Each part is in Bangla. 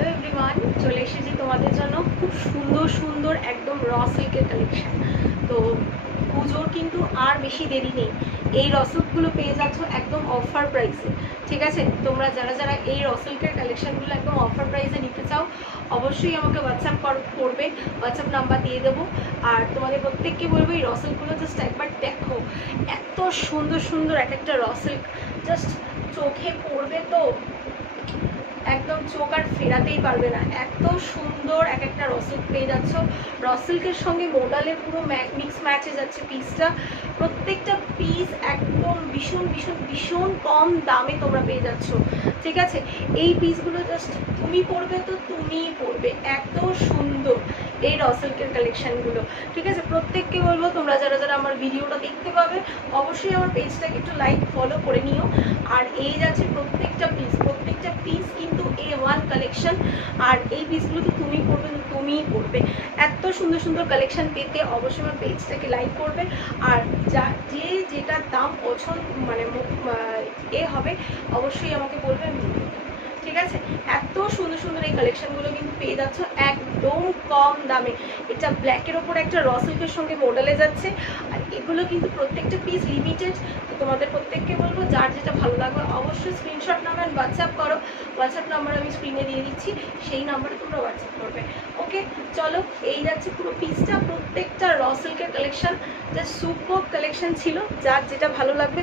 হ্যালো এভরিওয়ান, চলে এসেছি তোমাদের জন্য খুব সুন্দর সুন্দর একদম র সিল্কের কালেকশান। তো পুজোর কিন্তু আর বেশি দেরি নেই। এই র সিল্কগুলো পেয়ে যাচ্ছ একদম অফার প্রাইসে। ঠিক আছে, তোমরা যারা যারা এই র সিল্কের কালেকশানগুলো একদম অফার প্রাইসে নিতে চাও অবশ্যই আমাকে হোয়াটসঅ্যাপ করবে, হোয়াটসঅ্যাপ নাম্বার দিয়ে দেবো। আর তোমাদের প্রত্যেককে বলবো এই র সিল্কগুলো জাস্ট একবার দেখো, এত সুন্দর সুন্দর এক একটা র সিল্ক, জাস্ট চোখে পড়বে তো একদম চোখ আর ফেরাতেই পারবে না। এত সুন্দর এক একটা র সিল্ক পেয়ে যাচ্ছ। র সিল্কের সঙ্গে মোডালের পুরো মিক্স ম্যাচে যাচ্ছে পিসটা। প্রত্যেকটা পিস একদম ভীষণ ভীষণ ভীষণ কম দামে তোমরা পেয়ে যাচ্ছ। ঠিক আছে, এই পিসগুলো জাস্ট তুমি পরবে তো তুমিই পরবে, এত সুন্দর এই র সিল্কের কালেকশানগুলো। ঠিক আছে, প্রত্যেককে বলবো তোমরা যারা যারা আমার ভিডিওটা দেখতে পাবে অবশ্যই আমার পেজটাকে একটু লাইক ফলো করে নিও। আর এই যাচ্ছে প্রত্যেকটা পিস কিন্তু A1 কালেকশন। আর এই পিসগুলো তো তুমি পরবে তো তুমিই পরবে। এত সুন্দর সুন্দর কালেকশন পেতে অবশ্যই আমার পেজটাকে লাইক করবে। আর যে যেটার দাম পছন্দ মানে হবে অবশ্যই আমাকে বলবে। ঠিক আছে, এত সুন্দর সুন্দর এই কালেকশনগুলো কিন্তু পেয়ে যাচ্ছ একদম কম দামে। এটা ব্ল্যাকের ওপর একটা র সিল্কের সঙ্গে মডেলে যাচ্ছে। আর এগুলো কিন্তু প্রত্যেকটা পিস লিমিটেড। তো তোমাদের প্রত্যেককে বলবো যার যেটা ভালো লাগবে অবশ্যই স্ক্রিনশট নাও অ্যান্ড হোয়াটসঅ্যাপ করো। হোয়াটসঅ্যাপ নাম্বার আমি স্ক্রিনে দিয়ে দিচ্ছি, সেই নাম্বারে তোমরা হোয়াটসঅ্যাপ করবে। ওকে, চলো এই যাচ্ছে পুরো পিসটা, প্রত্যেকটা র সিল্কের কালেকশন, জাস্ট সুপার কালেকশন ছিল। যার যেটা ভালো লাগবে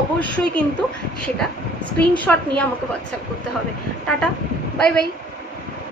অবশ্যই কিন্তু সেটা স্ক্রিনশট নিয়ে আমাকে হোয়াটসঅ্যাপ করতে হবে। Tata, bye bye.